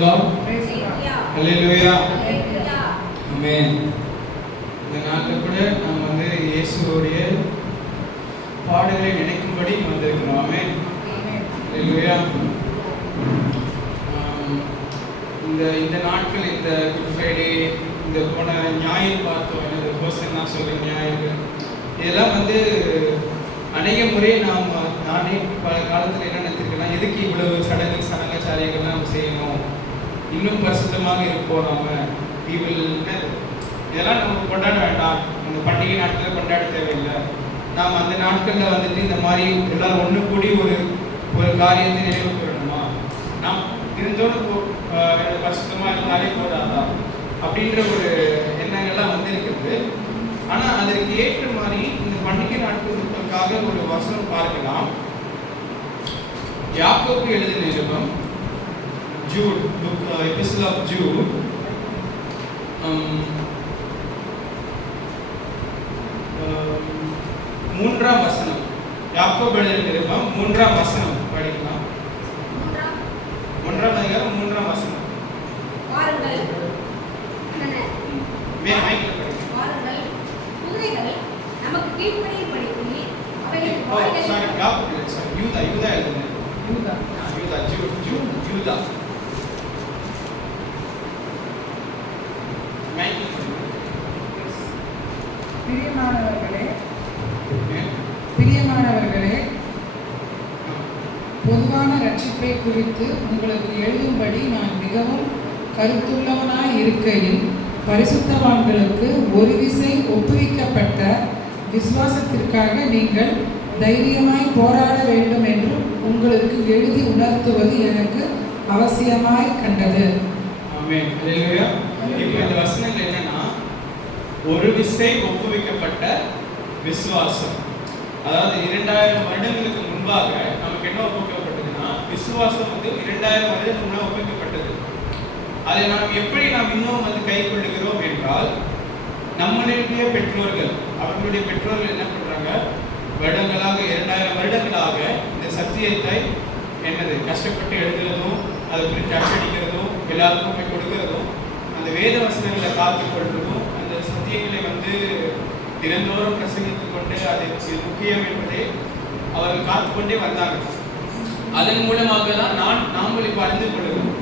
Lord. Hallelujah. Amen. இந்த நாளில் கூட நாம் வந்து இயேசுவோடைய பாடுகளை நினைக்கும்படி வந்திருக்கிறோம். ஆமென். Hallelujah. இந்த நாட்கள், இந்த குட் ஃப்ரைடே, இந்த போன ஞாயிறு பார்த்தோம், இந்த பர்சன் நான் சொல்கிறேன் ஞாயிறு, இதெல்லாம் வந்து அநேக முறை நானே பல காலத்தில் என்ன நினைச்சிருக்கேன்னா, எதுக்கு இவ்வளவு சடங்காச்சாரியங்கள்லாம் நம்ம செய்யணும், இன்னும் பரிசுத்தமாக இருப்போம், இதெல்லாம் நம்ம கொண்டாட வேண்டாம், இந்த பண்டிகை நாட்களில் கொண்டாட தேவையில்லை, நாம் அந்த நாட்களில் வந்துட்டு இந்த மாதிரி எல்லாரும் ஒன்று கூடி ஒரு காரியத்தை நினைவு கூறணுமா, நாம் இருந்தோடு பரிசுத்தமாக இருந்தாலே போதாதா அப்படின்ற ஒரு எண்ணங்கள்லாம் வந்து இருக்குது. ஆனால் அதற்கு ஏற்ற மாதிரி இந்த பண்டிகை நாட்களுக்காக ஒரு வசனம் பார்க்கலாம். யாக்கோபு எழுதின நிருபம், ஜூட், எபிஸ்டல் ஆஃப் ஜூட், 3ஆம் வசனம். யாக்கோபு எழுதின நிருபம் 3ஆம் வசனம் படிக்கலாம். 1ஆம் அதிகாரம் 3ஆம் வசனம். வாருங்கள், வாருங்கள், குதிரைகள் நமக்கு கீழ்ப்படியும்படி அவைகள் யூதா எழுதுங்க. யூதா பிரியமானவர்களே, பொதுவான ரட்சிப்பை குறித்து உங்களுக்கு எழுதும்படி நான் மிகவும் கருத்துள்ளவனாய் இருக்கையில், பரிசுத்தவான்களுக்கு ஒரு விசை ஒப்புவிக்கப்பட்ட விசுவாசத்திற்காக நீங்கள் தைரியமாய் போராட வேண்டும் என்று உங்களுக்கு எழுதி உணர்த்துவது எனக்கு அவசியமாய் கண்டது. ஆமென். ஹல்லேலூயா. இப்போ இந்த வசனங்கள் என்னன்னா, ஒரு விசை ஒப்புவிக்கப்பட்ட விசுவாசம். அதாவது 2000 வருடங்களுக்கு முன்பாக நமக்கு என்ன ஒப்புவிக்கப்பட்டதுன்னா, விசுவாசம் வந்து 2000 வருடத்துக்கு முன்னாடி ஒப்புவிக்கப்பட்டது. அதை நாம் இன்னும் வந்து கை கொள்ளுகிறோம் என்றால், நம்மளுடைய பெற்றோர்கள், அவர்களுடைய பெற்றோர்கள் என்ன பண்றாங்க, வருடங்களாக 2000 வருடங்களாக இந்த சத்தியத்தை கஷ்டப்பட்டு எழுதுறதும், அதை குறித்து அச்சடிக்கிறதும், எல்லாருக்கும் போய் கொடுக்கறதும், அந்த வேத வசனங்களை காத்து கொள்றதும், அந்த சத்தியங்களை வந்து தினந்தோறும் பிரசங்கித்துக் கொண்டு அது முக்கியம் என்பதை அவர்கள் காத்துக்கொண்டே வந்தாங்க. அதன் மூலமாக தான் நாங்கள் இப்போ அறிந்து கொள்கிறோம்.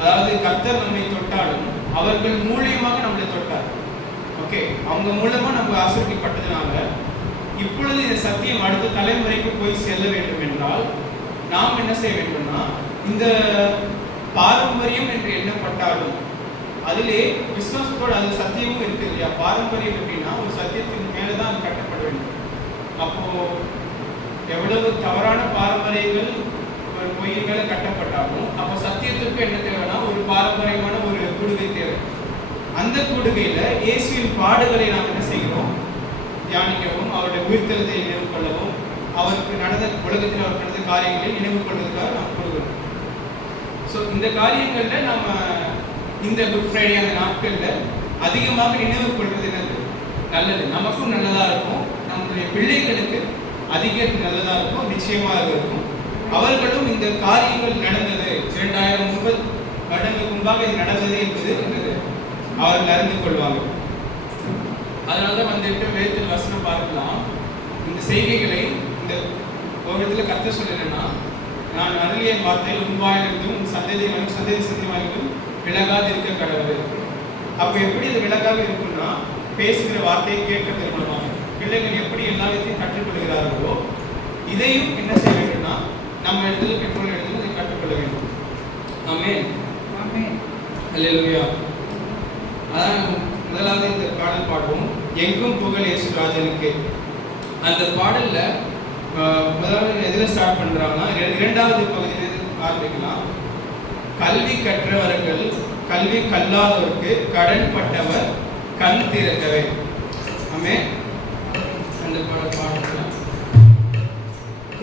அதாவது கர்த்தர் நம்மை தொட்டாலும் அவர்கள் மூலியமாக நம்மளை தொட்டார். ஓகே, அவங்க மூலமா நம்ம ஆசிரியப்பட்டதுனால இப்பொழுது இந்த சத்தியம் அடுத்த தலைமுறைக்கு போய் செல்ல வேண்டும் என்றால் நாம் என்ன செய்ய வேண்டும்னா, இந்த பாரம்பரியம் என்று எண்ணப்பட்டாலும் அதிலே விசுவாசத்தோடு அது சத்தியமும் இருக்கு இல்லையா. பாரம்பரியம் எப்படின்னா, ஒரு சத்தியத்தின் மேலதான் அது கட்டப்பட வேண்டும். அப்போ எவ்வளவு தவறான பாரம்பரியங்கள் ஒரு பொய்யின் மேல கட்டப்பட்டாலும், அப்போ சத்தியத்திற்கு என்ன தேவைன்னா, ஒரு பாரம்பரியமான ஒரு கூடுகை தேவை. அந்த கூடுகையில இயேசுவின் பாடுகளை நாம் என்ன செய்கிறோம், தியானிக்கவும், அவருடைய உயிர்த்தெழுதலை நினைவு கொள்ளவும், அவருக்கு நடந்த உலகத்தில் அவர் நடந்த காரியங்களை நினைவு கொள்வதற்காக நாம் கொடுக்கிறோம். ஸோ இந்த காரியங்கள்ல நம்ம இந்த குட் ஃப்ரைடே அந்த நாட்களில் அதிகமாக நினைவு கொள்வது என்னது நல்லது, நமக்கும் நல்லதாக இருக்கும், நம்மளுடைய பிள்ளைகளுக்கு அதிக நல்லதாக இருக்கும், நிச்சயமாக இருக்கும். அவர்களும் இந்த காரியங்கள் நடந்தது 2030 வருடங்களுக்கு முன்பாக இது நடந்தது என்பது என்னது அவர்கள் அறிந்து கொள்வாங்க. அதனால வந்துட்டு வேதத்தில் வசனம் பார்க்கலாம். இந்த செய்கைகளை இந்த ஒரு விதத்தில் கர்த்தர் சொல்லுறேன்னா, நான் அருளிய வார்த்தையில் உண்பாயிருந்தும் சந்ததி சந்ததிவாயிலும் விலகாது இருக்க கடவுள். அப்போ எப்படி இது விலகாக இருக்குன்னா, பேசுகிற வார்த்தையை கேட்கறது மூலமாக பிள்ளைகள் எப்படி எல்லா விதத்தையும் கற்றுக்கொள்கிறார்களோ, இதையும் என்ன செய்ய வேண்டும்னா, நம்ம இடத்துல பெற்றோர் இடத்துல இதை கற்றுக்கொள்ள வேண்டும். ஆமென். ஆமென். ஹல்லேலூயா. அதான் முதலாவது இந்த பாடல் பாடுவோம், எங்கும் புகழ் இயேசு ராஜனுக்கு. அந்த பாடல்ல முதலாவது எதில் ஸ்டார்ட் பண்றாங்கன்னா, 2வது பகுதியில் ஆரம்பிக்கலாம். கல்வி கற்றவர்கள் கல்வி கல்லாதவருக்கு கடன் பட்டவர் கண் திறக்கவே. ஆமென். அந்த பாடல்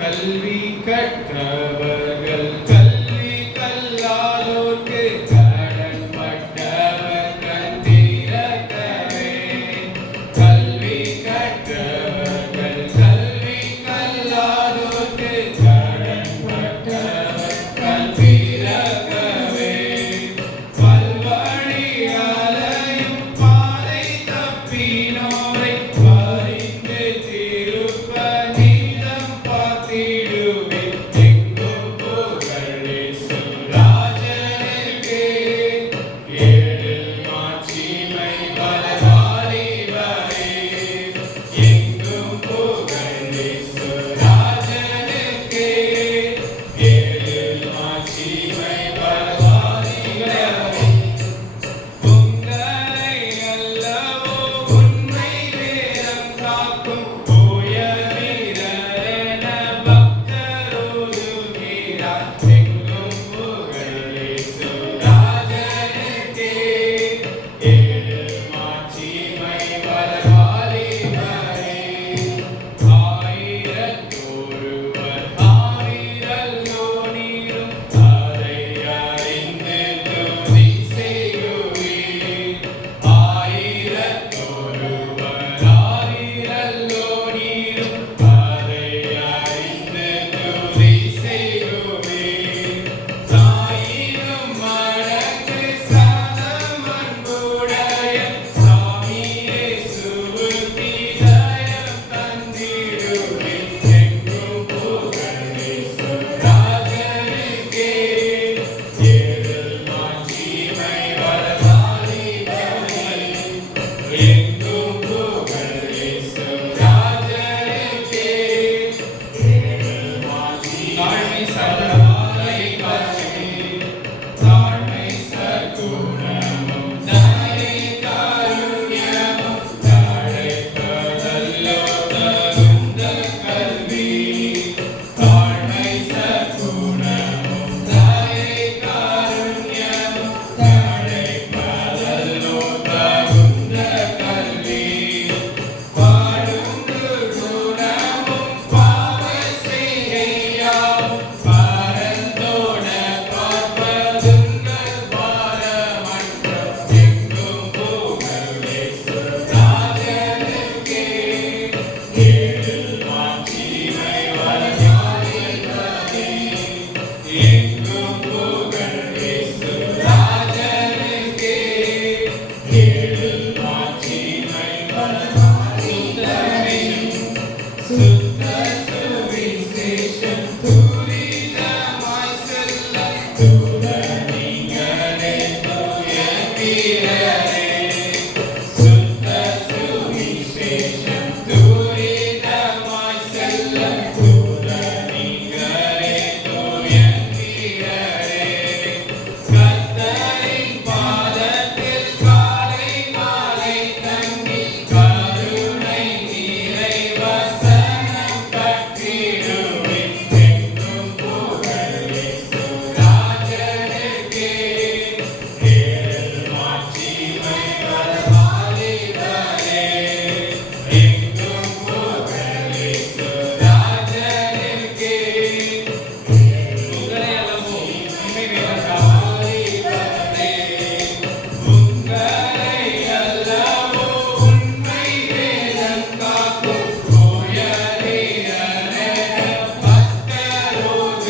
கல்வி கற்றவர்கள் கல்வி கல்லாதோருக்கு கடன் பட்டவர் கண் திறக்கவே. கல்வி கற்றவர்கள் கல்வி கல்லாதோருக்கு கடன் பட்டவர் கண் திறக்கவே. சுவிசேஷம் துரிதமாய் செல்ல தூதனிகளே தூய வீரரே. சுத்த சுவிசேஷம் துரிதமாய் செல்ல தூதனிகளே தூய வீரரே. கர்த்தரின் பாதத்தில் காலை மாலை தங்கி கருணை நீரை வசனம் கட்டிடுவேன். எங்கும் புகழ் இயேசு ராஜனுக்கே. ஏழு மாட்சிமை வரவாலிவரே. எங்கும் புகழ் இயேசு ராஜனுக்கே. உங்களை அல்லவோ உண்மை வேதக்காரிவரே. உங்களை அல்லவோ உண்மை வேதம் காக்கும் கோயரீரனே. பக்தரோதுகிறார்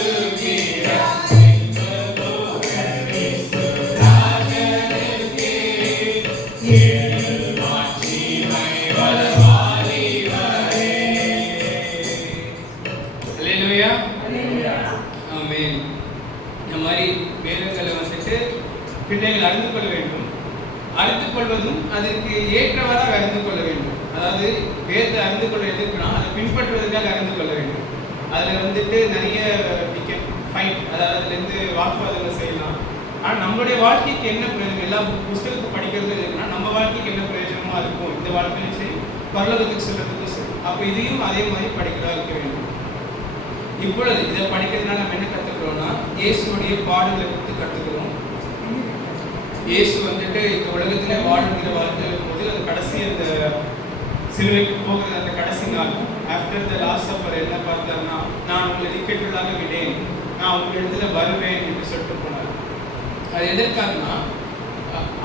எங்கள் புகழ் இயேசு ராஜனுக்கே. ஏழு மாட்சிமை வரவாலிவரே. அல்லேலூயா. ஆமென். இந்த மாதிரி வேதங்களை வந்துட்டு பிள்ளைகள் அறிந்து கொள்ள வேண்டும். அறிந்து கொள்வதும் அதற்கு ஏற்றவராக அறிந்து கொள்ள வேண்டும். அதாவது வேதத்தை அறிந்து கொள்ள எதுக்குன்னா அதை பின்பற்றுவதற்காக அறிந்து கொள்ள வேண்டும். அதில் வந்துட்டு நிறைய ஃபைட், அதாவது அதுலேருந்து வாக்குவாதங்களை செய்யலாம். ஆனால் நம்மளுடைய வாழ்க்கைக்கு என்ன பிரயோஜனம்? எல்லா புஸ்தகத்தை படிக்கிறது இருக்குன்னா நம்ம வாழ்க்கைக்கு என்ன பிரயோஜனமாக இருக்கும், இந்த வாழ்க்கையிலும் சரி பரலோகத்துக்கு செல்றதுக்கும் சரி. அப்போ இதையும் அதே மாதிரி படிக்கிறதா இருக்க வேண்டும். இப்பொழுது இதை படிக்கிறதுனால நம்ம என்ன கற்றுக்கிறோம்னா இயேசுடைய பாடுகளை குறித்து கற்றுக்கிறோம். இயேசு வந்துட்டு இந்த உலகத்திலே வாழ்கிற வாழ்க்கை போது அது கடைசி அந்த சிலுவைக்கு போகிற அந்த கடைசி நாள் ஆஃப்டர் த லாஸ்ட் சப்பர் என்ன பார்த்தாருன்னா, நான் உங்களை நிற்கட்டுள்ளாக விடேன், நான் உங்கள் இடத்துல வருவேன் என்று சொல்லிட்டு போனார். அது எதற்காகனா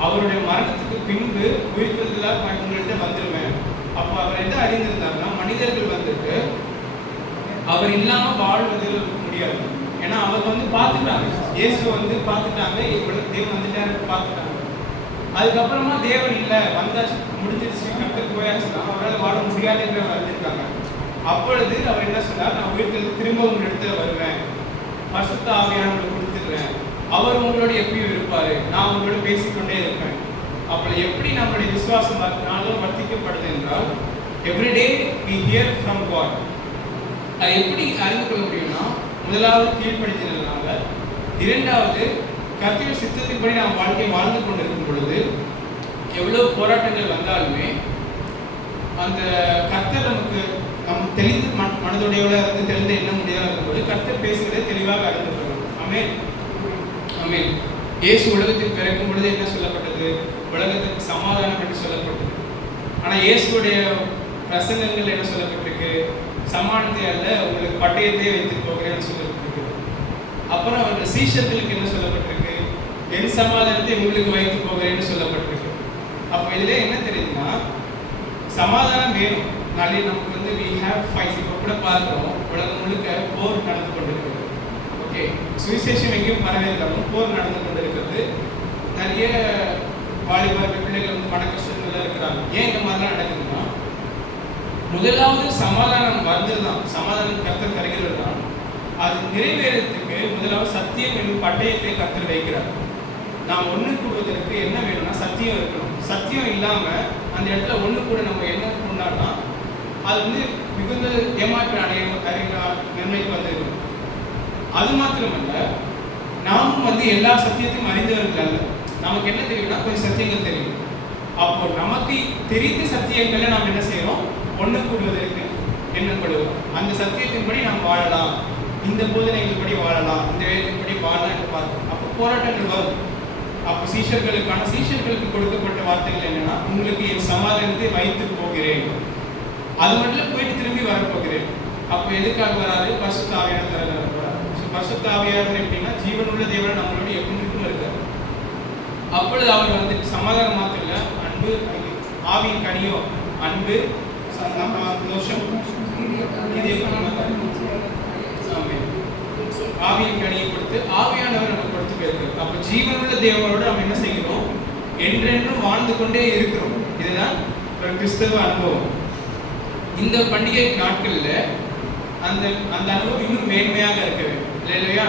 அவருடைய மரணத்துக்கு பின்பு உயிர்த்தெழுதலாக உங்கள்கிட்ட வந்துடுவேன். அப்போ அவர் என்ன அறிந்திருந்தாருன்னா மனிதர்கள் வந்துட்டு அவர் இல்லாமல் வாழ்வது முடியாது. ஏன்னா அவங்க வந்து பார்த்துட்டாங்க, இயேசு வந்து பார்த்துட்டாங்க, தேவன் வந்துட்டாரு பார்த்துட்டாங்க. அதுக்கப்புறமா தேவன் இல்லை வந்தாச்சு முடிஞ்சிருச்சு கர்த்தர் போயாச்சுன்னா அவரால் வாழ முடியாதுன்ற வந்திருக்காங்க. அப்பொழுது அவர் என்ன சொன்னார், நான் உயிர்த்தெழுந்து திரும்ப உங்கள் இடத்துல வருவேன், பரிசுத்த ஆவியானவரை கொடுத்துடுறேன், அவர் உங்களோட எப்பயும் இருப்பார், நான் உங்களோட பேசிக்கொண்டே இருப்பேன். அப்போ எப்படி நம்மளுடைய விசுவாசம் நாளும் வர்த்திக்கப்படுது என்றால் everyday we hear from God. அது எப்படி அறிந்து கொள்ள முடியும்னா முதலாவது கீழ்ப்படுத்தினால, இரண்டாவது கர்த்தருடைய சித்தத்தின்படி நாம் வாழ்க்கையை வாழ்ந்து கொண்டிருக்கும் பொழுது எவ்வளவு போராட்டங்கள் வந்தாலுமே அந்த கர்த்தர் நமக்கு நம் தெளிந்து மனதுடையோட இருந்து தெளிந்த எண்ணம் முடியாத இருக்கும்போது கர்த்தர் பேசுகிறதை தெளிவாக அறிந்து கொள்ளணும். ஆமென் ஆமென். இயேசு உலகத்தில் பிறக்கும் பொழுது என்ன சொல்லப்பட்டது? உலகத்துக்கு சமாதானம் என்று சொல்லப்பட்டது. ஆனால் இயேசுடைய பிரசங்கங்கள் என்ன சொல்லப்பட்டிருக்கு? சமாதானத்தை அல்ல உங்களுக்கு பட்டயத்தை வைத்து போகிறேன்னு சொல்லப்பட்டிருக்கு. அப்புறம் அவர்கள் சீஷர்களுக்கு என்ன சொல்லப்பட்டிருக்கு? என் சமாதானத்தை உங்களுக்கு வைத்து போகிறேன்னு சொல்லப்பட்டிருக்கு. அப்போ இதில் என்ன தெரியுதுன்னா சமாதானம் வேணும். நாளை நமக்கு வந்து we have fights. இப்போ கூட பார்க்குறோம் உலகம் முழுக்க போர் நடந்து கொண்டிருக்கிறது. ஓகே, சுவிசேஷம் எங்கேயும் பரவிருந்தாலும் போர் நடந்து கொண்டிருக்கிறது. நிறைய வாலிபர்கள் பிள்ளைகள் வந்து மன கஷ்டங்கள்லாம் இருக்கிறாங்க. ஏன் இந்த மாதிரிலாம் நடக்குதுன்னா முதலாவது சமாதானம் வந்ததுதான், சமாதானம் கர்த்தர் தருகிறது தான். அது நிறைவேறதுக்கு முதலாவது சத்தியம் என்னும் பட்டயத்தை கர்த்தர் வைக்கிறார். நாம் ஒன்று கூடுவதற்கு என்ன வேணும்னா சத்தியம் இருக்கணும். சத்தியம் இல்லாமல் அந்த இடத்துல ஒன்று கூட நம்ம என்ன கொண்டாடினா அது வந்து மிகுந்த ஏமாற்ற நன்மைக்கு வந்துருக்கும். அது மாத்திரமல்ல, நாமும் வந்து எல்லா சத்தியத்தையும் அறிந்தவர்கள் அல்ல. நமக்கு என்ன தெரியும்னா கொஞ்சம் சத்தியங்கள் தெரியும். அப்போ நமக்கு தெரிந்த சத்தியங்களை நாம் என்ன செய்யறோம்? ஒன்று கூடுவதற்கு எண்ணப்படுவோம். அந்த சத்தியத்தின்படி நாம் வாழலாம், இந்த போதனைகளின்படி வாழலாம், இந்த வேதத்தின்படி வாழலாம் என்று பார்ப்போம். அப்போ போராட்டங்கள் வரும். அப்போ சீஷர்களுக்கு கொடுக்கப்பட்ட வார்த்தைகள் என்னன்னா, உங்களுக்கு என் சமாதானத்தை வைத்து போகிறேன், அது மட்டும் போயிட்டு திரும்பி வரப்போகிறேன். அப்போ எதுக்காக வராது? பரிசுத்த ஆவியானவர் தர வராது. பரிசுத்த ஆவியானவர் எப்படின்னா ஜீவனுள்ள தேவனை நம்மளோட எப்படிக்கும் இருக்காரு. அப்பொழுது அவர் வந்து சமாதானம் மாத்திரம் இல்லை, அன்பு, ஆவியின் கனியோ அன்பு, சந்தோஷம், ஆவியின் கனியை கொடுத்து ஆவியானவர் நமக்கு கொடுத்து போயிருக்காரு. அப்போ ஜீவனுள்ள தேவனோட நம்ம என்ன செய்கிறோம்? என்றென்றும் வாழ்ந்து கொண்டே இருக்கிறோம். இதுதான் ஒரு கிறிஸ்தவ அனுபவம். இந்த பண்டிகை நாட்களில் அந்த அந்த அனுபவம் இன்னும் மேன்மையாக இருக்க வேண்டும். இல்லையா?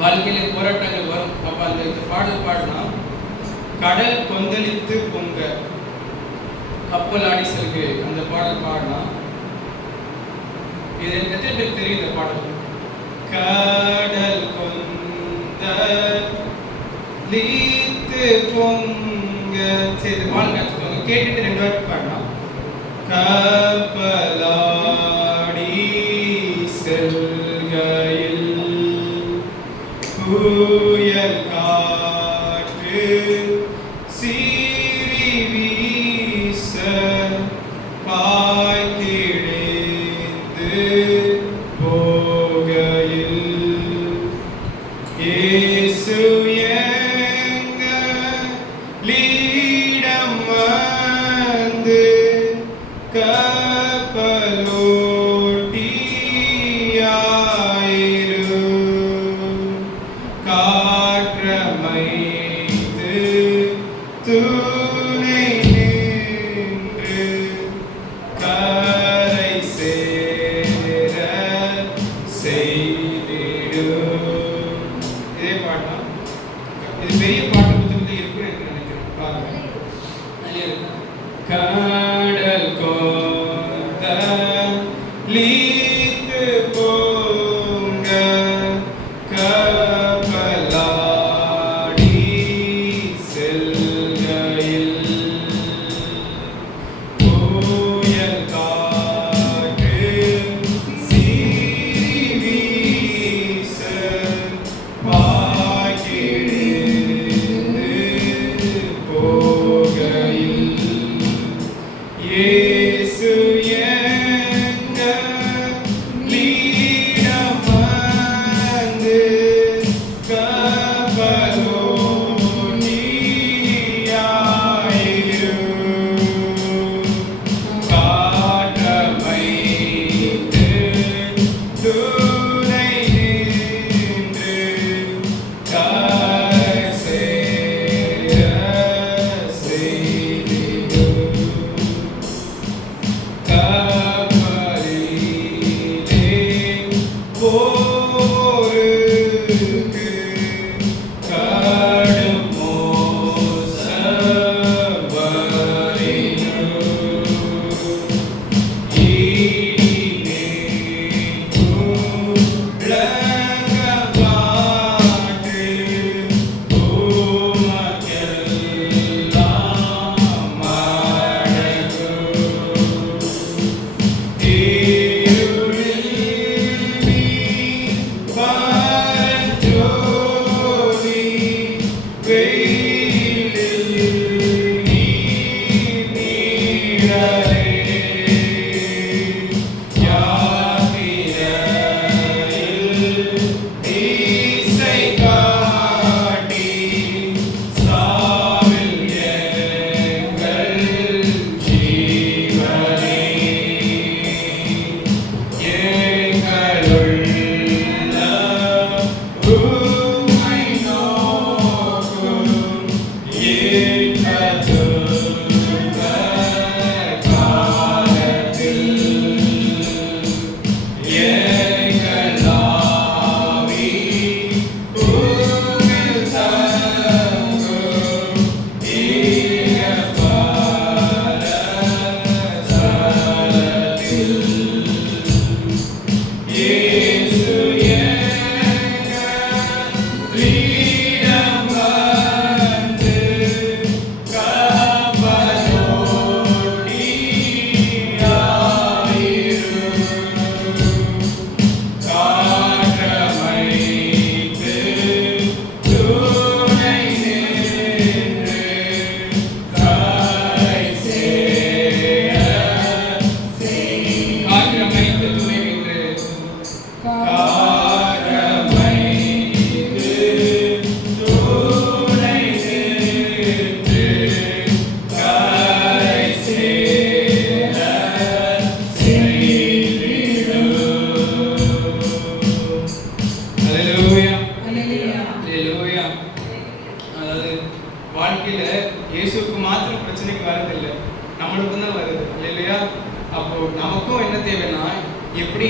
வாழ்க்கையில போராட்டங்கள் வரும். அப்ப அந்த இந்த பாடல் பாடினா, கடல் கொந்தளித்து பொங்க கப்பல் ஆடி செல்கு, அந்த பாடல் பாடினா இது எத்தனை பேர் தெரியும்? இந்த பாடல் கடல் கொந்தளித்து பொங்க. சரி, பாடல் கற்றுக்கோங்க, கேட்டுட்டு 2 வாட்டி பாடலாம். கப்பலாடி செல்கையில் புயல் காற்று சீறி வீச பாய்ந்திடிந்து போகையில் இயேசு எங்களிடம் வந்து கப்பலோட்டியாயிரு காற்றமைத்து துணை நின்று கரை சேர செய்திடும். இதே பாடலாம். இது பெரிய பாட்டு புத்தகத்தில் இருக்குன்னு எனக்கு நினைக்கிறேன். பாருங்க, அதுலயே இருக்கு. கடல் கொந்தளித்து பொங்க கப்பலாடி செல்கையில் புயல் காற்று சீறி வீச பாய்ந்திடிந்து போகையில் இயேசு எங்களிடம் வந்து கப்பலோட்டியாயிரு காற்றமைத்து துணை நின்று கரை சேர செய்திடும். கப்பலிலே போருக்கு கடும் மோசம் வரினும்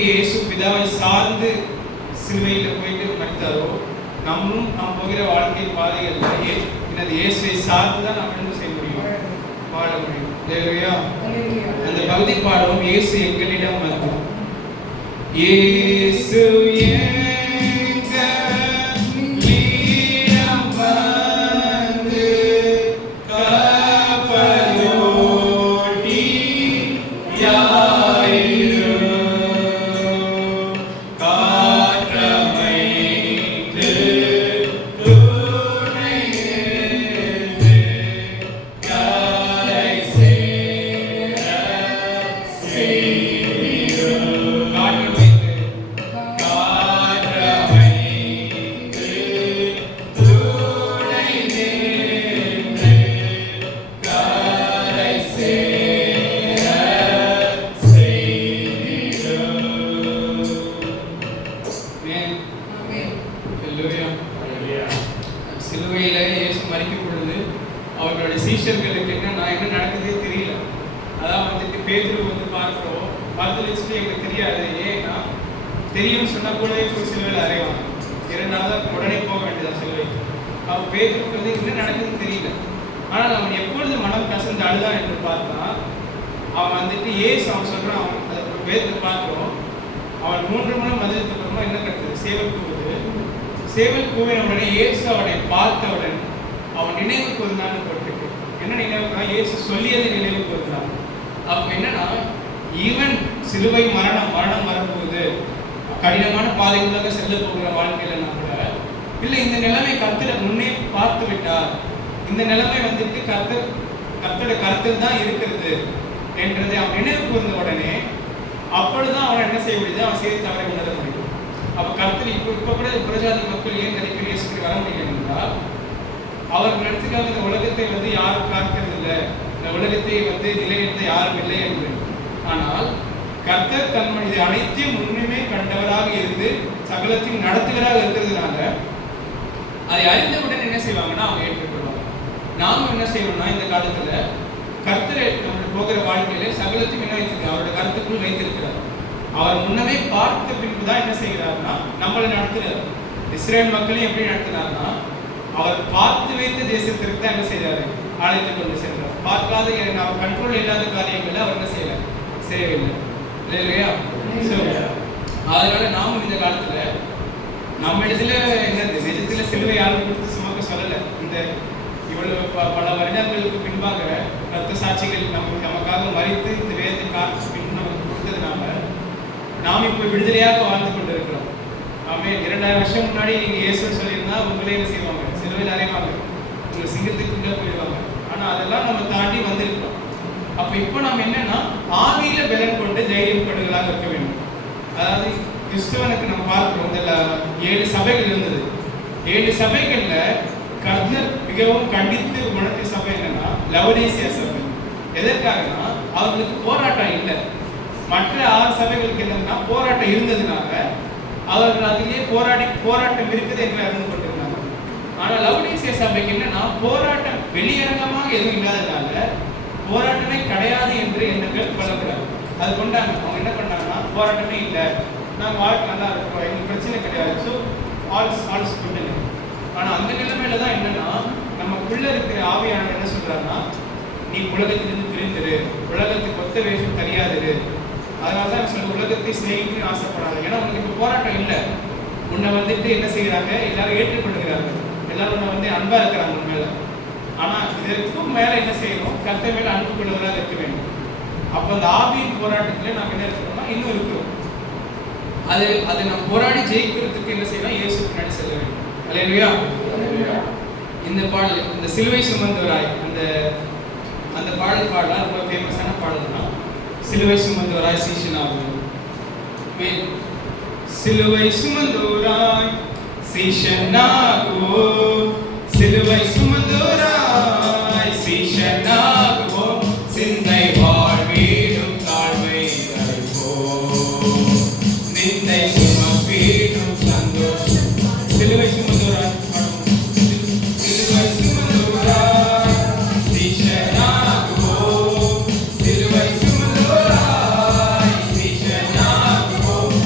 இயேசு பிதாவை சார்ந்து சிலுவையில் போயிட்டு மரித்தாரோ, நம்மளும் நாம் போகிற வாழ்க்கை பாதைகள்ல எனது இயேசுவை சார்ந்து தான் நாம் என்ன செய்ய முடியும், வாழ முடியும். அல்லேலூயா. அந்த பகுதி பாடவும், இயேசு எங்களிடம் வந்து, இயேசு சிலுவையில இயேசு மரிக்கும் பொழுது அவர்களுடைய சீஷர்களுக்கு என்ன நடக்குதே தெரியல. அதான் வந்துட்டு பேதுரு வந்து பார்த்து வச்சுட்டு எங்களுக்கு தெரியாது, ஏன்னா தெரியும்னு சொன்னா கூட சிலுவையில் அறைவாங்க, இரண்டாவது உடனே போக வேண்டியதா சிலுவைக்கு. அவன் பேதுருக்கு வந்து என்ன நடக்குதுன்னு தெரியல. ஆனால் அவன் எப்பொழுது மனம் கசந்து அழுதான் என்று பார்த்தா, அவன் வந்துட்டு ஏசு அவன் சொல்றான், அவன் அதை பேதுரு பார்க்கிறோம், அவன் 3 முறை மதிலத்துக்கு அப்புறமா என்ன கட்டுது, சேவல் கூவுது. சேவல் கூவின உடனே இயேசு அவனை பார்த்தவுடன் அவன் நினைவு கூர்ந்தான்னு போட்டுருக்கு. என்ன நினைவுனா, இயேசு சொல்லியதை நினைவு கூர்ந்தான். அப்ப என்னன்னா, ஈவன் சிலுவை மரணம் வரும்போது கடினமான பாதைகளாக செல்ல போகிற வாழ்க்கையில நான் கூட இல்லை, இந்த நிலைமை கர்த்தர் முன்னே பார்த்து விட்டார், இந்த நிலைமை வந்துட்டு கர்த்தரோட கருத்தில் தான் இருக்கிறது என்றதை அவன் நினைவு கூர்ந்த உடனே அப்பொழுதுதான் அவன் என்ன செய்ய முடியுது, அவன் செய்தி தவறை உணர முடியும். அப்ப கர்த்தர் இப்போ கூட புறஜாதி மக்கள் ஏன் நிறைய பேர் இயேசுக்கு வர முடியல என்றால், அவர் நடத்துக்காக இந்த உலகத்தை வந்து யாரும் பார்க்கிறது இல்லை, இந்த உலகத்தை வந்து நிலைநிறுத்த யாரும் இல்லை என்று. ஆனால் கர்த்தர் தன்னுடைய இது அனைத்தையும் முன்னுமே கண்டவராக இருந்து சகலத்தையும் நடத்துகிறாக இருக்கிறதுனால அதை அறிந்தவுடன் என்ன செய்வாங்கன்னா அவங்க ஏற்றுக்கொள்வாங்க. நாமும் என்ன செய்யணும்னா, இந்த காலத்துல கர்த்தரை நம்மளுடைய போகிற வாழ்க்கையில சகலத்தையும் என்ன வைத்திருக்கிறார், அவருடைய கருத்துக்குள் வைத்திருக்கிறார். அவர் முன்னமே பார்த்த பின்புதான் என்ன செய்கிறார்னா நம்மளை நடத்துகிறார். இஸ்ரேல் மக்களையும் எப்படி நடத்தினார்னா, அவர் பார்த்து வைத்த தேசத்திற்கு தான் என்ன செய்யறாரு, அழைத்து கொண்டு சென்றார். பார்க்காத அவர் கண்ட்ரோல் இல்லாத காரியங்களை அவர் என்ன செய்யல, செய்யவில்லை. இல்லையா? அதனால நாமும் இந்த காலத்துல நம்ம இடத்துல என்னது, நிஜத்துல சிலுவை யாரும் கொடுத்து சுமக்க சொல்லல. இந்த இவ்வளவு பல வருடங்களுக்கு பின்பாக ரத்த சாட்சிகள் நமக்காக மறித்து இந்த வேதத்தை காத்து பின் நமக்கு கொடுத்ததுனால நாம் இப்போ விடுதலையாக வாழ்ந்து கொண்டு இருக்கிறோம். ஆமே. 2000 வருஷம் முன்னாடி நீங்க இயேசு சொல்லியிருந்தா உங்களே என்ன செய்வாங்க, சிலுவையில் அறைவாங்க, உங்க சிங்கத்துக்குள்ள போயிடுவாங்க. ஆனா அதெல்லாம் நம்ம தாண்டி வந்திருக்கிறோம். அப்ப இப்போ நாம் என்னன்னா, ஆவியில பலன் கொண்டு தைரியம் கொண்டுகளாக இருக்க வேண்டும். அதாவது கிறிஸ்துவனுக்கு நம்ம பார்க்கிறோம், இந்த 7 சபைகள் இருந்தது. 7 சபைகள்ல கர்த்தர் மிகவும் கண்டித்து உணர்த்திய சபை என்னன்னா லவோதீசியா சபை. எதற்காகனா, அவர்களுக்கு போராட்டம் இல்லை. மற்ற 6 சபைகளுக்கு என்னன்னா போராட்டம் இருந்ததுனால அவர்கள் அதிலேயே போராட்டம் இருக்குது என்று அறிந்து கொண்டிருந்தாங்க. ஆனால் லவோதீசியா சபைக்கு என்னன்னா, போராட்டம் வெளியரங்கமாக எதுவும் இல்லாததுனால போராட்டமே கிடையாது என்று எண்ணங்கள் கொள்ளக்கூடாது. அது கொண்டாங்க. அவங்க என்ன பண்ணாங்கன்னா, போராட்டமே இல்லை, நாங்கள் வாழ்க்கை நல்லா இருக்கிறோம், எங்களுக்கு பிரச்சனை கிடையாது, ஸோ ஆல்ஸ் குட். ஆனால் அந்த நிலைமையில தான் என்னன்னா, நமக்குள்ள இருக்கிற ஆவியானவர் என்ன சொல்றாருன்னா, நீ உலகத்திலிருந்து பிரிந்துரு, உலகத்துக்கு ஒத்த வேஷம் தெரியாதுரு. அதனால தான் சொல்ல, உலகத்தை சிநேகிக்கணும்னு ஆசைப்படாது. ஏன்னா உங்களுக்கு இப்போ போராட்டம் இல்லை. உன்னை வந்துட்டு என்ன செய்யறாங்க, எல்லாரும் ஏற்றுக்கொள்ளுகிறாங்க, எல்லாரும் உன்னை வந்து அன்பா இருக்கிறாங்க உன் மேல. ஆனா இதற்கும் மேல என்ன செய்யணும், கர்த்தர் மேல அன்பு கொள்வதாக இருக்க வேண்டும். அப்ப அந்த ஆவியின் போராட்டத்துல நாம் என்ன இருக்கிறோம்னா இன்னும் இருக்கிறோம். அது நம்ம போராடி ஜெயிக்கிறதுக்கு என்ன செய்யணும், இயேசு பின்னாடி செல்ல வேண்டும். அல்லேலூயா. இந்த பாடல், இந்த சிலுவை சுமந்தவராய், அந்த பாடல் பாடலாம் ரொம்ப ஃபேமஸான பாடல் தான். சிலுவை சுமந்தவராய் சீஷனாகும். சிலுவை சுமந்தவராய் சீஷனாகும், சிலுவை சுமந்தவராய் சீஷனாகும், சிந்தை வாழ்வீடும் தாழ்வை தருவோம், நிந்தை சுமப்பீடும் சந்தோஷம். சிலுவை சுமந்தவராய், சிலுவை சுமந்தவராய் சீஷனாகும், சிலுவை சுமந்தவராய் சீஷனாகும்,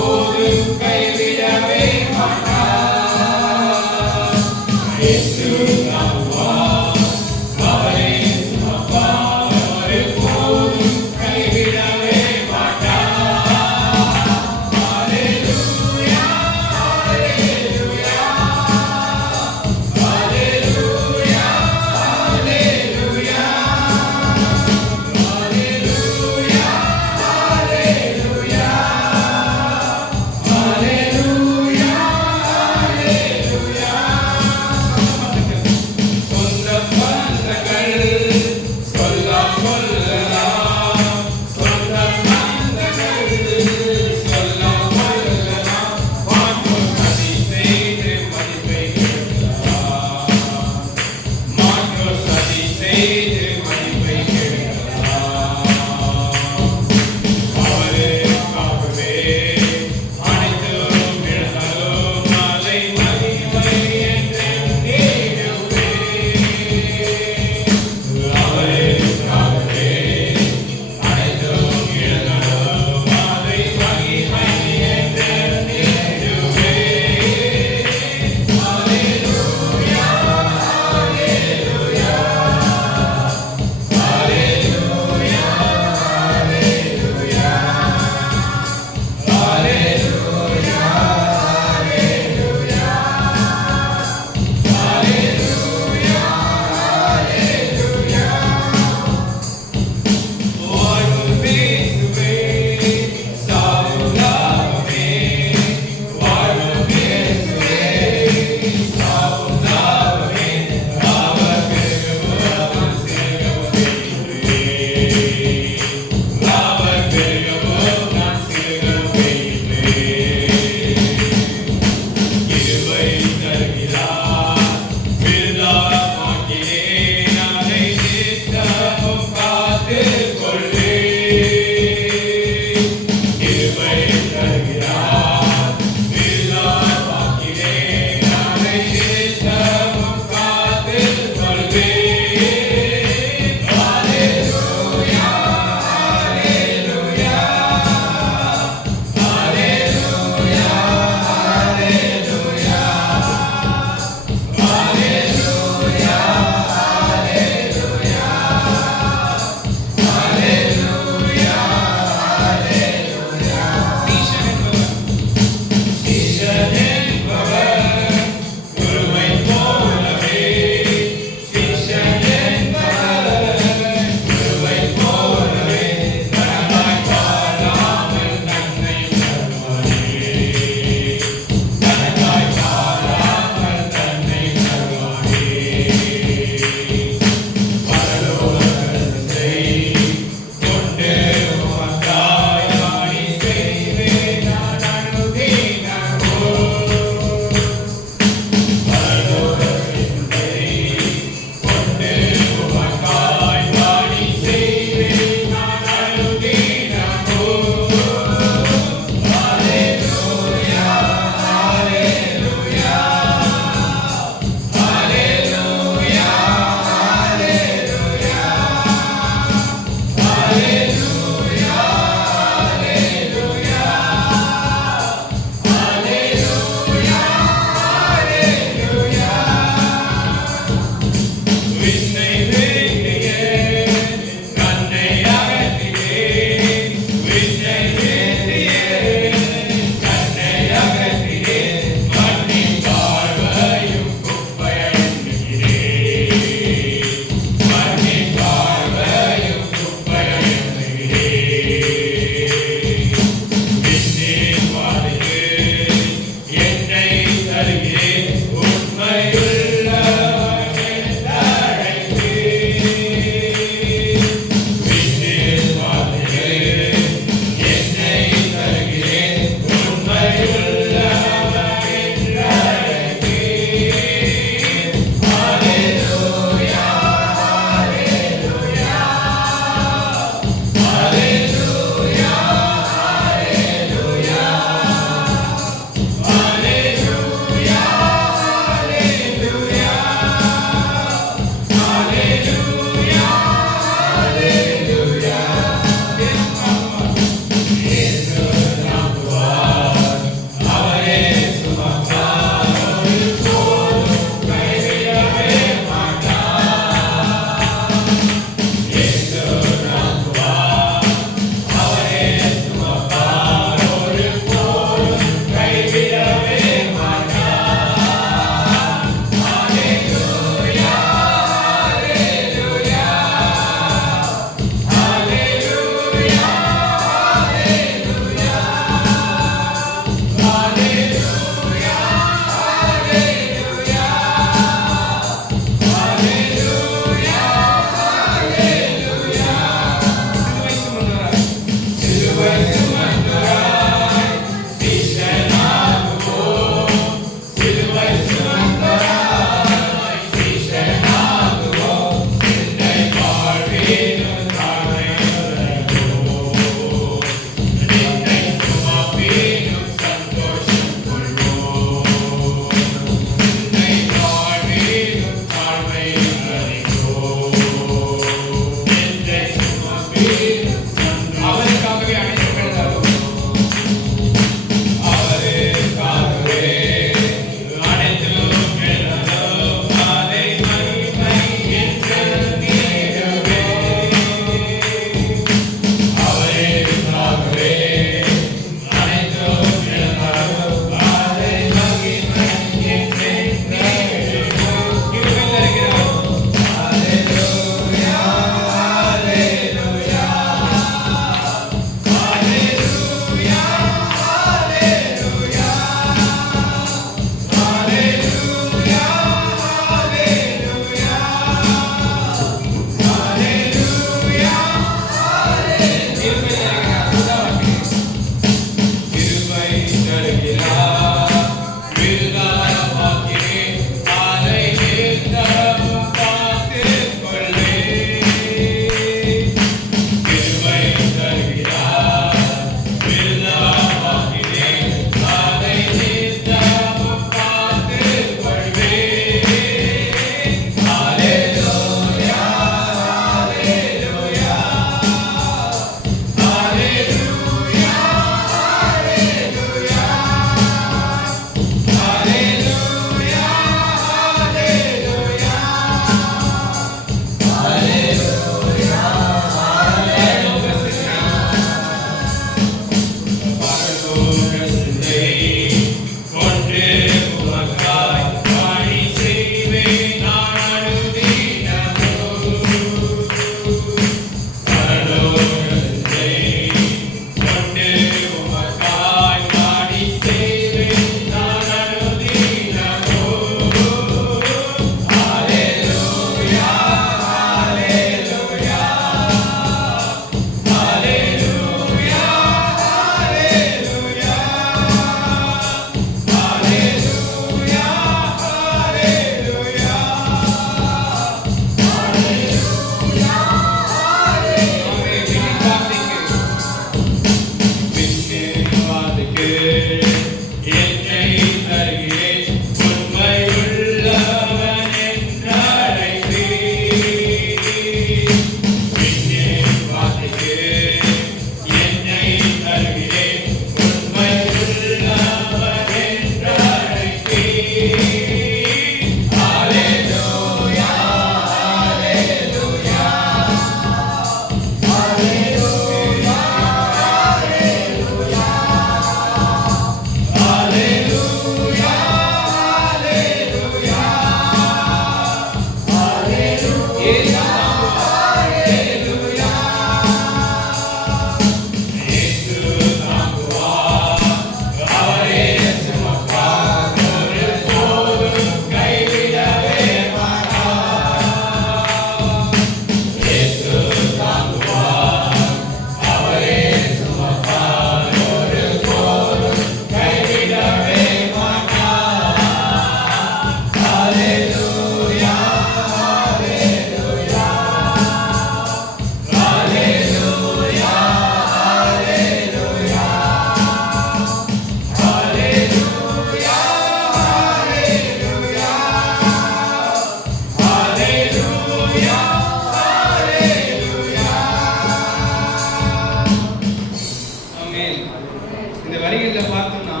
வரிகளில் பார்த்தோம்னா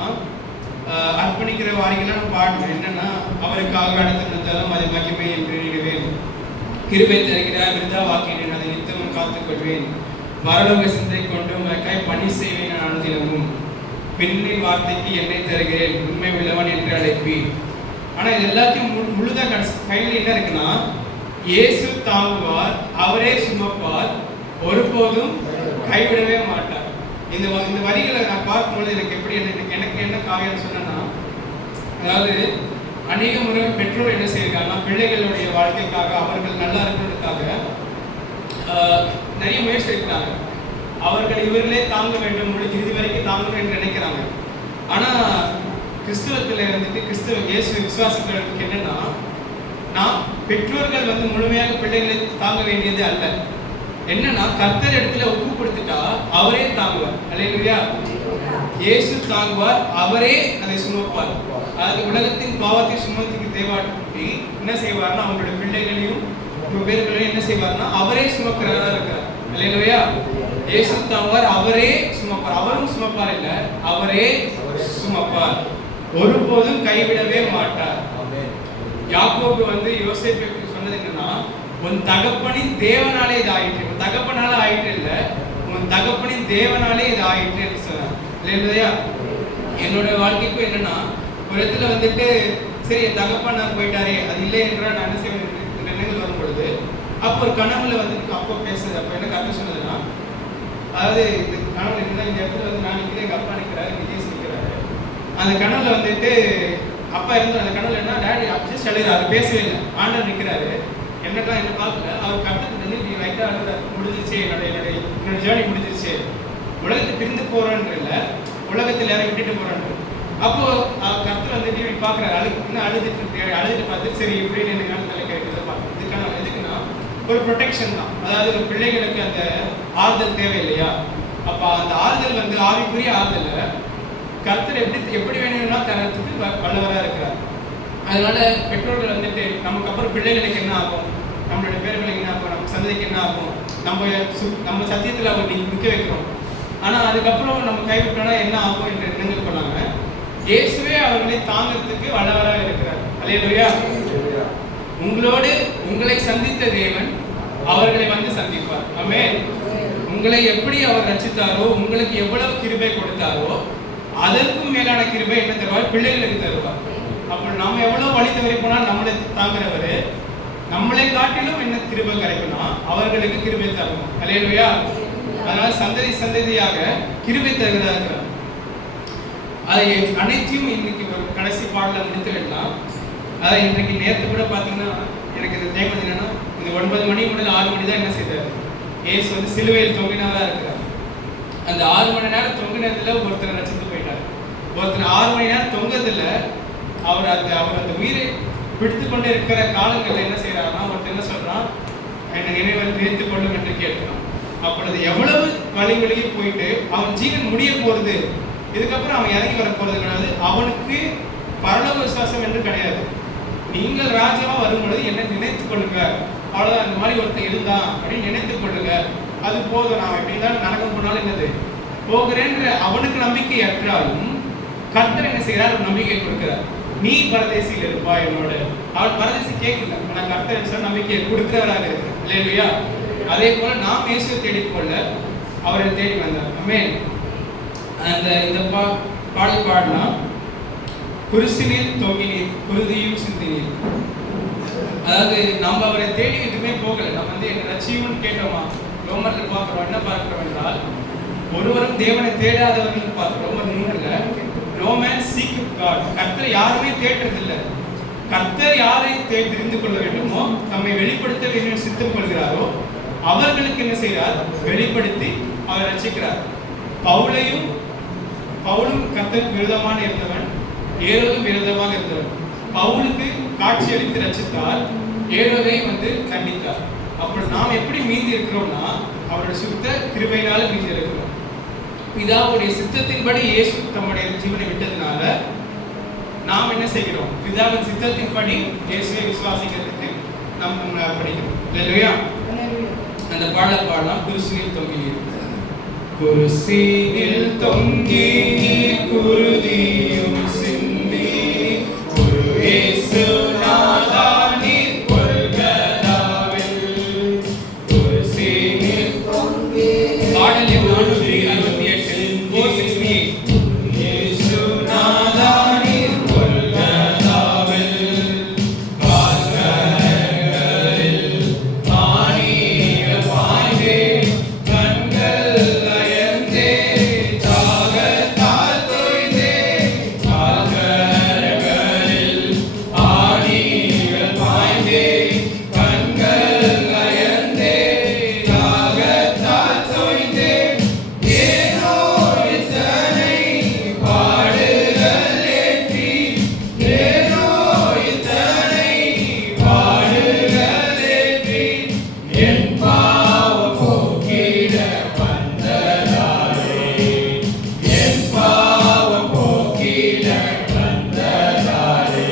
அர்ப்பணிக்கிற வாரிகளை நம்ம பாடணும். என்னன்னா, அவருக்காக அடுத்த நினைத்தாலும் அதை மகிமை என்று எண்ணிடுவேன், கிருபை தருகிறார் விருதா வாக்கினேன், அதை நித்தமும் காத்துக்கொள்வேன், பரலோக சிந்தை கொண்டு உமக்காய் பணி செய்வேன் நான் அனுதினமும், பெண்ணின் வார்த்தைக்கு என்னை தருகிறேன், உண்மை உள்ளவன் என்று அழைப்பேன். ஆனால் இது எல்லாத்தையும் முழுதா கையில் என்ன இருக்குன்னா, இயேசு தாங்குவார், அவரே சுமப்பார், ஒருபோதும் கைவிடவே மாட்டார். இந்த வரிகளை நான் பார்க்கும்போது எனக்கு எப்படி எனக்கு என்ன காரியம்னு சொன்னா, அதாவது அநேக முறை பெற்றோர் என்ன செய்யிருக்காங்கன்னா, பிள்ளைகளுடைய வாழ்க்கைக்காக அவர்கள் நல்லா இருக்கிறதுக்காக நிறைய முயற்சி இருக்கிறாங்க. அவர்கள் இவர்களே தாங்க வேண்டும், இறுதி வரைக்கும் தாங்கணும் என்று நினைக்கிறாங்க. ஆனால் கிறிஸ்துவத்தில் வந்துட்டு கிறிஸ்துவ இயேசு விசுவாசிக்கிறவர்களுக்கு என்னன்னா, நான் பெற்றோர்கள் முழுமையாக பிள்ளைகளை தாங்க வேண்டியது அல்ல. என்னன்னா, கர்த்தர் இடத்துல ஒப்பு கொடுத்துட்டா அவரே தாங்குவார். அல்லேலூயா. இயேசு தாங்குவார், அவரே அதை சுமப்பார். அதாவது உலகத்தின் பாவத்தை சுமத்துக்கு தேவாட்டி என்ன செய்வார்னா, அவங்களுடைய பிள்ளைகளையும் பேர்களையும் என்ன செய்வார்னா அவரே சுமக்கிறதா இருக்கிறார். அல்லேலூயா. இயேசு தாங்குவார், அவரே சுமப்பார். அவரும் சுமப்பார் இல்ல, அவரே சுமப்பார், ஒருபோதும் கைவிடவே மாட்டார். யாக்கோபு யோசேப்புக்கு சொன்னது என்னன்னா, உன் தகப்பனின் தேவனாலே இது ஆயிற்று, உன் தகப்பனால ஆயிற்று இல்ல, உன் தகப்பனின் தேவனாலே இது ஆயிற்று என்று சொன்னார். இல்லையா? என்னோட வாழ்க்கைக்கும் என்னன்னா, ஒரு இடத்துல சரி என் தகப்பனார் போயிட்டாரே, அது இல்லை என்றால் நான் என்ன செய்வேன் எண்ணங்கள் வரும் பொழுது, அப்போ ஒரு கனவுல அப்போ பேசுறது. அப்போ என்ன கருத்து சொன்னதுன்னா, அதாவது இந்த கனவுல என்ன, இந்த இடத்துல நான் நிற்கிறேன், எங்க அப்பா நிற்கிறாரு, விஜய் நிற்கிறாரு. அந்த கனவுல அப்பா இருந்து அந்த கனவுல என்ன, டேடி அப்ஜஸ்ட் அழுகிறாரு, பேசவே இல்லை. ஆண்டர் நிற்கிறாரு, என்னக்கா என்ன பார்க்கல, அவர் கட்டத்துல நீ ரைட்டா அழுகிறார், முடிஞ்சிருச்சு, என்னோட ஜேர்னி முடிஞ்சிருச்சு, உலகத்தை பிரிந்து போறேன்ற இல்லை, உலகத்தில் யாரை விட்டுட்டு போறேன். அப்போ கர்த்தர் டிவி பார்க்குறாரு, அழுதுட்டு பார்த்து சரி இப்படின்னு இந்த காலத்தில் கேட்கறத பார்க்குறேன். இதுக்கான எதுக்குன்னா ஒரு ப்ரொடெக்ஷன் தான். அதாவது ஒரு பிள்ளைகளுக்கு அந்த ஆறுதல் தேவை இல்லையா? அப்போ அந்த ஆறுதல் ஆவிக்குரிய ஆறுதல் கர்த்தர் எப்படி வேணும்னா தரத்துக்கு வல்லவராக இருக்கிறார். அதனால பெற்றோர்கள் நமக்கு அப்புறம் பிள்ளைகளுக்கு என்ன ஆகும், நம்மளுடைய பேர்களுக்கு என்ன ஆகும், நம்ம சந்ததிக்கு என்ன ஆகும், நம்ம சத்தியத்தில் அவங்க நிற்க வைக்கிறோம். ஆனால் அதுக்கப்புறம் நம்ம கைவிட்டோம்னா என்ன ஆகும் என்ற எண்ணங்கள் பண்ணாங்க. இயேசுவே அவர்களை தாங்கிறதுக்கு வல்லவராக இருக்கிறார். அல்லேலூயா. உங்களோடு உங்களை சந்தித்த தேவன் அவர்களை சந்திப்பார். ஆமென். உங்களை எப்படி அவர் ரட்சித்தாரோ, உங்களுக்கு எவ்வளவு கிருபை கொடுத்தாரோ, அதற்கும் மேலான கிருபை என்ன தருவார், பிள்ளைகளுக்கு தருவார். அப்போ நம்ம எவ்வளவு வழி தவறி போனால் நம்மளை தாங்குறவர் நம்மளை காட்டிலும் என்ன கிருபை கிடைக்கும்னா அவர்களுக்கு கிருபை தரணும். அல்லேலூயா. அதனால சந்ததியாக கிருபை தருகிறதா இருக்கிறார். அதை அனைத்தையும் இன்னைக்கு ஒரு கடைசி பாடல முடித்து விடலாம். அதை இன்றைக்கு நேற்று கூட பார்த்தீங்கன்னா எனக்கு இந்த தேவை என்னன்னா, இது 9 மணி முதல் 6 மணி தான் என்ன செய்தார், ஏசு சிலுவையில் தொங்கினதா இருக்கிறார். அந்த 6 மணி நேரம் தொங்கினதுல ஒருத்தர் ரசித்து போயிட்டார். ஒருத்தர் 6 மணி நேரம் தொங்குறதுல அவர் அந்த உயிரை பிடித்து கொண்டு இருக்கிற காலங்களில் என்ன செய்யறாருன்னா, ஒருத்தர் என்ன சொல்றான், என்னை நினைவில் நினைத்து கொள்ளும் என்று கேட்கிறான். அப்பொழுது எவ்வளவு வழிவழியே போயிட்டு அவன் ஜீவன் முடிய போறது, இதுக்கப்புறம் அவன் இறங்கி வர போறது கிடையாது. அவனுக்கு பரலோக விசுவாசம் என்று கிடையாது. நீங்கள் ராஜாவா வரும்பொழுது என்ன நினைத்துக் கொள்ளுங்க, அவ்வளவுதான். இந்த மாதிரி ஒருத்தர் இருந்தான் அப்படின்னு நினைத்துக் கொள்ளுங்க, அது போதும். நான் எப்படிதான் நடக்க போனாலும் என்னது போகிறேன்ற அவனுக்கு நம்பிக்கை ஏற்றாலும் கர்த்தர் என்ன செய்யறார், ஒரு நம்பிக்கை கொடுக்கிறார். நீ பரதேசியில் இருப்பா என்னோட. அவள் பரதேசி கேட்கல, நான் கர்த்தர் நம்பிக்கையை கொடுக்கிறவராக இருக்கிறேன். இல்லையா? அதே போல நாம் இயேசுவை தேடிக்கொள்ள அவரை தேடி வந்தார். ஆமென். இந்த பாடல் பாடலாம், குருசினில் தொங்கினீர் குருதியும் சிந்தினீர். அதாவது நம்ம அவரை தேடி எதுவுமே போகல, நம்ம என்ன ரட்சியம்னு கேட்டோமா. ரோமர்ல பார்க்கிறோம், என்ன பார்க்கிறோம் என்றால், ஒருவரும் தேவனை தேடாதவர்கள் பார்க்கிறோம். ரோமர் 3ல ரோமன் சீக் காட், கர்த்தர் யாருமே தேடுறதில்லை. கர்த்தர் யாரை தெரிந்து கொள்ள வேண்டுமோ, தம்மை வெளிப்படுத்த வேண்டும் சித்தம் கொள்கிறாரோ அவர்களுக்கு என்ன செய்கிறார், வெளிப்படுத்தி அவர் ரட்சிக்கிறார். பவுலும் கர்த்தருக்கு விரோதமான இருந்தவன், ஏரோதும் விரோதமாக இருந்தவன். பவுலுக்கு காட்சி அளித்து ரட்சித்தார், ஏரோதை கண்டித்தார். அப்படி நாம் எப்படி மீந்தி இருக்கிறோம்னா, அவருடைய சுத்த கிருபையினால மீந்தி இருக்கிறோம். பிதாவுடைய சித்தத்தின்படி இயேசு தம்முடைய ஜீவனை விட்டதுனால நாம் என்ன செய்கிறோம், பிதாவின் சித்தத்தின்படி இயேசுவை விசுவாசிக்கிறதுக்கு நாம் படிக்கிறோம். இல்லையா? அந்த பாடல் பாடலாம், குருசினில் தொங்கினீர். குருசீனில் தொங்கி நீர் குருதியும் சிந்தி குரு இயேசுநாதா நீர் கொல்கதாவில் குருசீனில் தொங்கி பாடல் எண் 468 468 இயேசுநாதா நீர் கொல்கதாவில் கால்களில் ஆணிகள் பாய்ந்தே கண்கள் அயர்ந்தே தாகத்தால் தோய்ந்தே கால்களில் ஆணிகள் பாய்ந்தே கண்கள் அயர்ந்தே தாகத்தால் தோய்ந்தே ஏனோ இத்தனை பாடுகள் ஏற்றி ஏனோ இத்தனை பாடுகள் ஏற்றி என் பாவம் போக்கிட வந்ததாலே என் பாவம் போக்கிட வந்ததாலே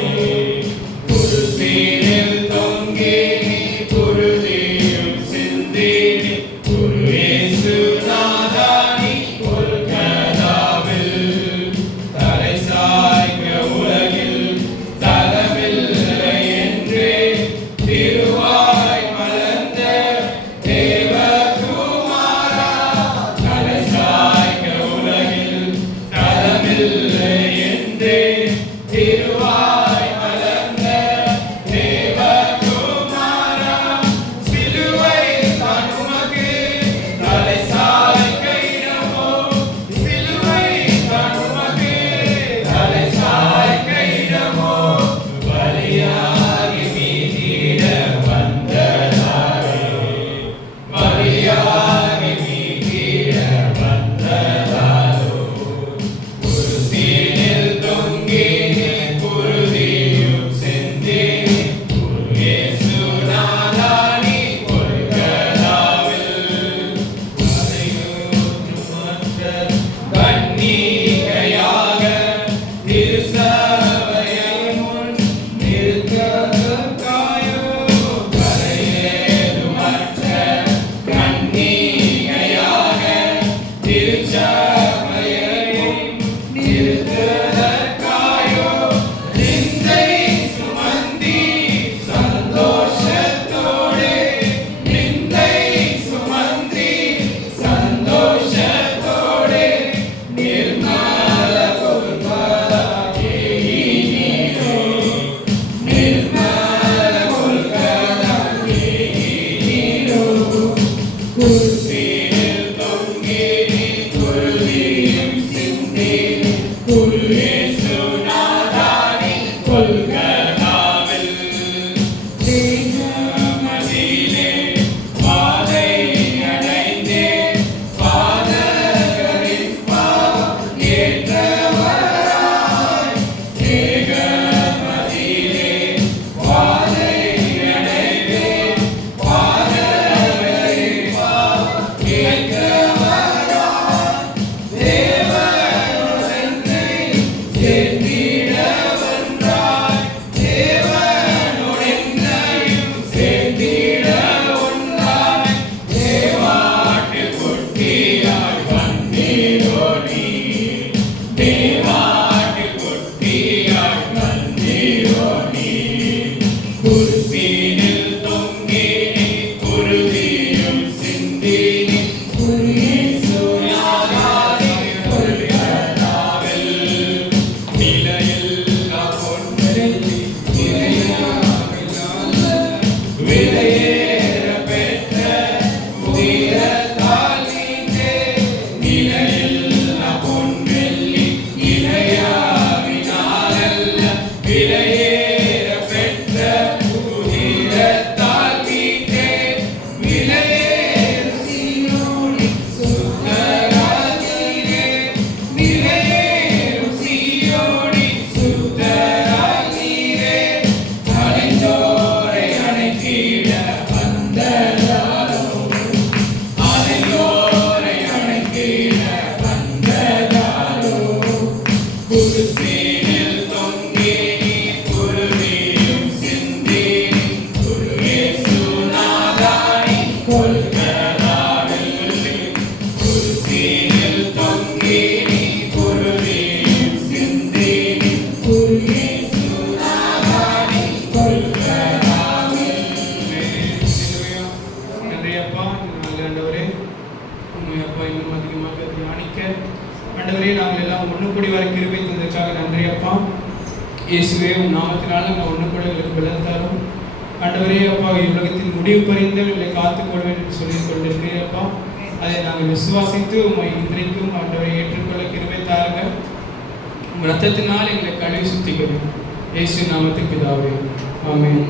குருசீனில் தொங்கி நீ குருதியும் சிந்தி நீ குரு இயேசுநாதா நீ கொல்கதாவில் தலை சாய்க்க உலகில் தலமில்லை என்றே திருவாய் மலர்ந்த தேவகுமாரா தலை சாய்க்க உலகில் தலமில்லை என்றே திருவாய் மலர்ந்த தேவகுமாரா சிலுவை தான் உமக்கு தலை சாய்க்க இடமோ சிலுவை தான் உமக்கு தலை சாய்க்க இடமோ பலியாகி மீட்டிட வந்ததாலே பலியாகி மீட்டிட வந்ததாலோ குருசீனில் தொங்கி நீ குருதியும் சிந்தி குரு இயேசுநாதா நீ கொல்கதாவில் அலையூற்றுமற்ற கன்னிகையாக திருச்சபையின் முன் நிற்கதற்காயோ கரையேதுமற்ற கன்னிகையாக திருச்சபையின் நிற்கதற்காயோ நிந்தை சுமந்தி சந்தோஷத்தோடே நிந்தை சுமந்தி சந்தோஷத்தோடே நிர்மல கொல்கதாவே நீரோ நிர்மல கொல்கதாவே நீரோ குருசீனில் தொங்கி நீ குருதியும் சிந்தி குரு இயேசுநாதா நீ கொல்கதாவில் தேகமதிலே பாதை அடைந்தே பாதகரின் பாவம் ஏற்றவராய் தேகமதிலே பாதை அடைந்தே பாதகரின் பாவம் ஏற்றவராய் தேவனுடனே சேர்ந்திட ஒன்றாய் தேவனுடனையும் சேர்ந்திட ஒன்றாய் தேவாட்டு குட்டியாய் வந்தீரோ நீ தேவாட்டு குட்டியாய் வந்தீரோ நீ குருசீனில் தொங்கி நீ குருதியும் சிந்தி நீ குரு இயேசுநாதா நீ கொல்கதாவில் நிலையில்லா பொன்வெள்ளி விலையேற பெற்ற உதிரத்தால் நீங்கே நிலையில்லா பொன்வெள்ளி இணையாவினாலல்ல விலையேற பெற்ற உதிரத்தால் நீங்கே விலையேறும் சீயோனி சுத்தரால் நீரே விலையேறும் சீயோனி சுத்தரால் நீரே அலைந்தோரை அணைத்திட வந்ததாலோ அலைந்தோரை அணைத்திட வந்ததாலோ குருசீனில் தொங்கி நீ குருதியும் சிந்தி குரு இயேசுநாதா நீ கொல்கதாவில் குருசீனில் உண்மை அப்பா இன்னும் அதிகமாக தியானிக்க ஆண்டவரே நாங்கள் எல்லாம் ஒன்று கூடி வர கிருபை தந்ததுக்காக நன்றி அப்பா. இயேசுவே உன் நாமத்தினால் நாங்கள் ஒன்று கூட எங்களுக்கு பலன் தரும். ஆண்டவரே அப்பா உலகத்தின் முடிவு பறிந்து எங்களை காத்துக்கொள்வேன் என்று சொல்லி கொண்டிருக்கிறேன் அப்பா. அதை நாங்கள் விசுவாசித்து உண்மை இன்றைக்கும் ஆண்டவரை ஏற்றுக்கொள்ள கிருபை தாருங்கள். உங்கள் ரத்தத்தினால் எங்களை கழுவி சுத்திக்கிறோம். இயேசு நாமத்தில் பிதாவே ஆமென்.